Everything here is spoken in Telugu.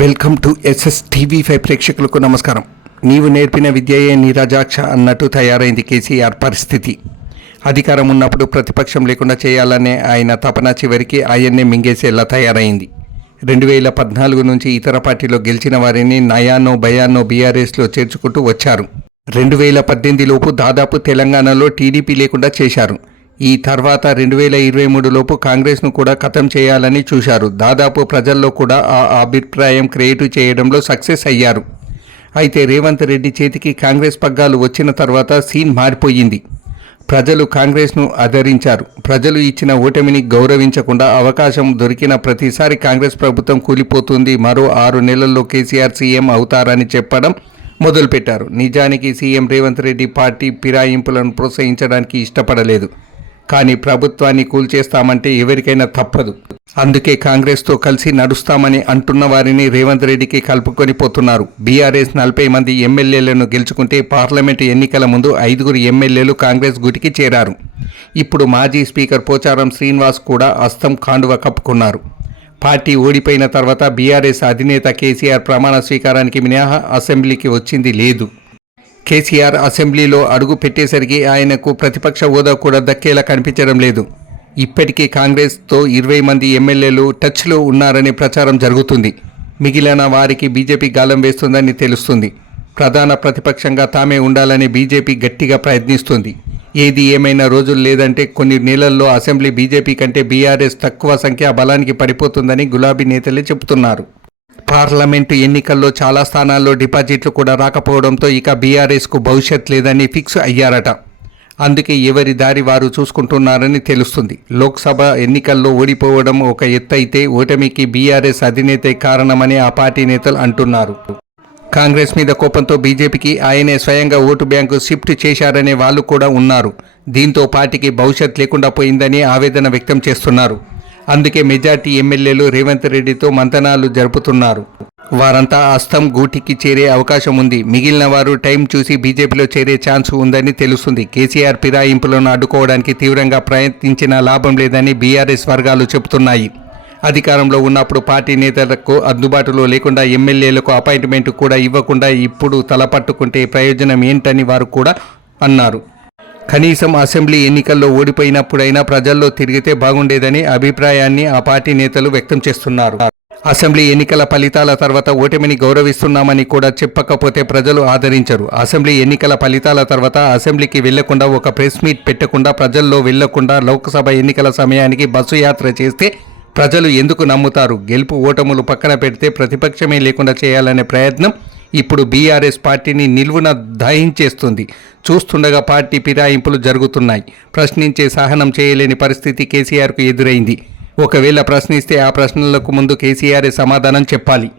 Welcome to SS TV five ప్రేక్షకులకు నమస్కారం. నీవు నేర్పిన విద్యయే నీరాజాక్ష అన్నట్టు తయారైంది కేసీఆర్ పరిస్థితి. అధికారం ఉన్నప్పుడు ప్రతిపక్షం లేకుండా చేయాలనే ఆయన తపన చివరికి ఆయన్నే మింగేసేలా తయారైంది. రెండు వేల పద్నాలుగు నుంచి ఇతర పార్టీలో గెలిచిన వారిని నయానో భయానో బీఆర్ఎస్లో చేర్చుకుంటూ వచ్చారు. రెండు వేల పద్దెనిమిది లోపు దాదాపు తెలంగాణలో టీడీపీ లేకుండా చేశారు. ఈ తర్వాత రెండు వేల ఇరవై మూడులోపు కాంగ్రెస్ను కూడా ఖతం చేయాలని చూశారు. దాదాపు ప్రజల్లో కూడా ఆ అభిప్రాయం క్రియేట్ చేయడంలో సక్సెస్ అయ్యారు. అయితే రేవంత్ రెడ్డి చేతికి కాంగ్రెస్ పగ్గాలు వచ్చిన తర్వాత సీన్ మారిపోయింది. ప్రజలు కాంగ్రెస్ను ఆదరించారు. ప్రజలు ఇచ్చిన ఓటమిని గౌరవించకుండా అవకాశం దొరికిన ప్రతిసారి కాంగ్రెస్ ప్రభుత్వం కూలిపోతుంది. మరో ఆరు నెలల్లో కేసీఆర్ సీఎం అవుతారని చెప్పడం మొదలుపెట్టారు. నిజానికి సీఎం రేవంత్ రెడ్డి పార్టీ ఫిరాయింపులను ప్రోత్సహించడానికి ఇష్టపడలేదు. కానీ ప్రభుత్వాన్ని కూల్చేస్తామంటే ఎవరికైనా తప్పదు. అందుకే కాంగ్రెస్తో కలిసి నడుస్తామని అంటున్న వారిని రేవంత్ రెడ్డికి కలుపుకొని పోతున్నారు. బీఆర్ఎస్ నలభై మంది ఎమ్మెల్యేలను గెలుచుకుంటే పార్లమెంటు ఎన్నికల ముందు ఐదుగురు ఎమ్మెల్యేలు కాంగ్రెస్ గుటికి చేరారు. ఇప్పుడు మాజీ స్పీకర్ పోచారం శ్రీనివాస్ కూడా అస్తం కాండువ కప్పుకున్నారు. పార్టీ ఓడిపోయిన తర్వాత బీఆర్ఎస్ అధినేత కేసీఆర్ ప్రమాణ స్వీకారానికి మినహా అసెంబ్లీకి వచ్చింది లేదు. కేసీఆర్ అసెంబ్లీలో అడుగు పెట్టేసరికి ఆయనకు ప్రతిపక్ష హోదా కూడా దక్కేలా కనిపించడం లేదు. ఇప్పటికీ కాంగ్రెస్తో ఇరవై మంది ఎమ్మెల్యేలు టచ్లో ఉన్నారనే ప్రచారం జరుగుతుంది. మిగిలిన వారికి బీజేపీ గాలం వేస్తుందని తెలుస్తుంది. ప్రధాన ప్రతిపక్షంగా తామే ఉండాలని బీజేపీ గట్టిగా ప్రయత్నిస్తుంది. ఏది ఏమైనా రోజులు లేదంటే కొన్ని నెలల్లో అసెంబ్లీ బీజేపీ కంటే బీఆర్ఎస్ తక్కువ సంఖ్యా బలానికి పడిపోతుందని గులాబీ నేతలే చెబుతున్నారు. పార్లమెంటు ఎన్నికల్లో చాలా స్థానాల్లో డిపాజిట్లు కూడా రాకపోవడంతో ఇక బీఆర్ఎస్కు భవిష్యత్ లేదని ఫిక్స్ అయ్యారట. అందుకే ఎవరి దారి వారు చూసుకుంటున్నారని తెలుస్తుంది. లోక్సభ ఎన్నికల్లో ఓడిపోవడం ఒక ఎత్తైతే ఓటమికి బీఆర్ఎస్ అధినేతే కారణమని ఆ పార్టీ నేతలు అంటున్నారు. కాంగ్రెస్ మీద కోపంతో బీజేపీకి ఆయనే స్వయంగా ఓటు బ్యాంకు షిఫ్ట్ చేశారనే వాళ్ళు కూడా ఉన్నారు. దీంతో పార్టీకి భవిష్యత్ లేకుండా పోయిందని ఆవేదన వ్యక్తం చేస్తున్నారు. అందుకే మెజార్టీ ఎమ్మెల్యేలు రేవంత్ రెడ్డితో మంతనాలు జరుపుతున్నారు. వారంతా అస్తం గూటికి చేరే అవకాశం ఉంది. మిగిలిన వారు టైం చూసి బీజేపీలో చేరే ఛాన్స్ ఉందని తెలుస్తుంది. కేసీఆర్ ఫిరాయింపులను అడ్డుకోవడానికి తీవ్రంగా ప్రయత్నించిన లాభం లేదని బీఆర్ఎస్ వర్గాలు చెబుతున్నాయి. అధికారంలో ఉన్నప్పుడు పార్టీ నేతలకు అందుబాటులో లేకుండా ఎమ్మెల్యేలకు అపాయింట్మెంట్ కూడా ఇవ్వకుండా ఇప్పుడు తలపట్టుకుంటే ప్రయోజనం ఏంటని వారు కూడా అన్నారు. కనీసం అసెంబ్లీ ఎన్నికల్లో ఓడిపోయినప్పుడైనా ప్రజల్లో తిరిగితే బాగుండేదని అభిప్రాయాన్ని ఆ పార్టీ నేతలు వ్యక్తం చేస్తున్నారు. అసెంబ్లీ ఎన్నికల ఫలితాల తర్వాత ఓటమిని గౌరవిస్తున్నామని కూడా చెప్పకపోతే ప్రజలు ఆదరించరు. అసెంబ్లీ ఎన్నికల ఫలితాల తర్వాత అసెంబ్లీకి వెళ్ళకుండా ఒక ప్రెస్ మీట్ పెట్టకుండా ప్రజల్లో వెళ్ళకుండా లోక్సభ ఎన్నికల సమయానికి బస్సు యాత్ర చేస్తే ప్రజలు ఎందుకు నమ్ముతారు? గెలుపు ఓటములు పక్కన పెడితే ప్రతిపక్షమే లేకుండా చేయాలనే ప్రయత్నం ఇప్పుడు బీఆర్ఎస్ పార్టీని నిలువున దహించేస్తుంది చూస్తుండగా పార్టీ ఫిరాయింపులు జరుగుతున్నాయి. ప్రశ్నించే సహనం చేయలేని పరిస్థితి కేసీఆర్కు ఎదురైంది. ఒకవేళ ప్రశ్నిస్తే ఆ ప్రశ్నలకు ముందు కేసీఆర్ సమాధానం చెప్పాలి.